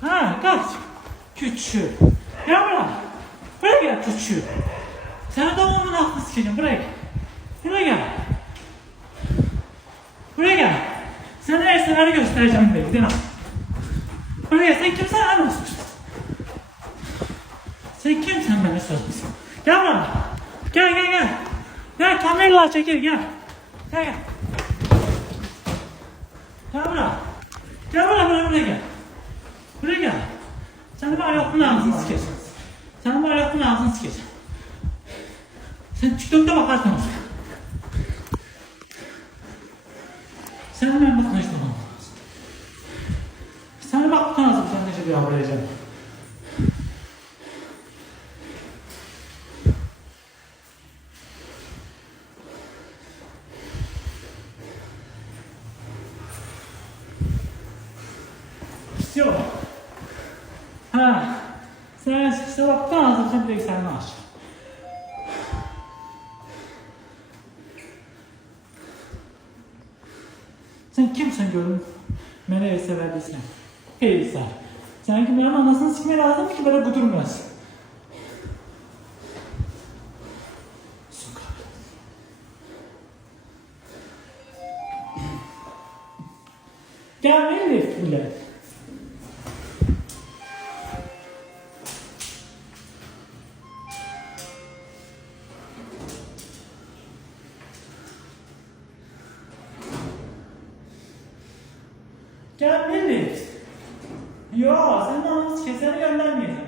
Ha, kaç. Küçük. Gel buraya. Buraya gel küçük. Sen devamını aklını sikeceğim. Buraya gel. Buraya gel. Buraya gel. Sana her sefer göstereceğim belki değil mi? Buraya sen kimsen bana soruyorsun? Sen kimsen bana soruyorsun? Gel buraya. Gel. Gel kamerayla çekil gel. Gel. Gel buraya. Buraya gel. Buraya gel. Sen de ayakların ağzını sikeceksin. Sen de ayakların ağzını sikeceksin. Sen TikTok'ta bakarsın olsun. Sen benimle konuşmaman lazım. Sana bakman lazım sen nece bir haberleyeceğim. Yok. Ha. Sen bakman lazım sen bilgisayarını aç. Sen kimsin görün? Meleği severdiysen. Değilsen. Sen ki benim anasını sikmeye lazım ki böyle budurmayasın. Gel Elif bile. Gel Elif. Yo, sen de anasını kesene göndermeyin.